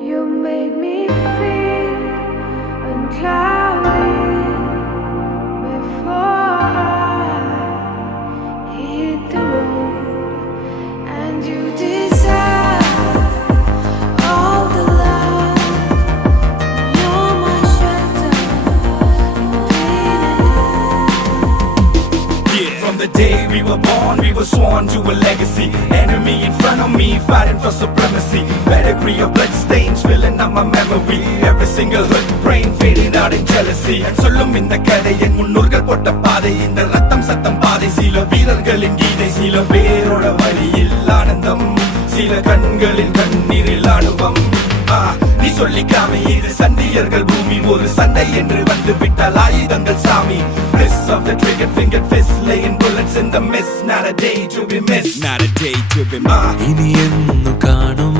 You made me feel uncloudy before I hit the road, and you deserve all the love. You're my shelter in pain and Yeah, from the day we were born, we were sworn to a legacy. Enemy in front of me, fighting for supremacy. Pedigree of blood stains filling up my memory. Every single hood brain fading out in jealousy. And சொல்லும் இந்த கதை என் முன்னோர்கள் போட்ட பாதை. இந்த ரத்தம் சத்தம் பாதை, சில வீரர்களின் கீதை. சில பேரோட வழியில் ஆனந்தம், சில கண்களின் கண்ணீரில் ஆணுவம். நீ சொல்லிக்காம இது சண்டியர்கள் பூமி. ஒரு சண்டை என்று வந்து விட்டால் ஆயுதங்கள் சாமி. Bliss of the trigger finger fist, laying bullets in the mist. Not a day to be missed, not a day to be missed. ഇനി എന്നു കാണും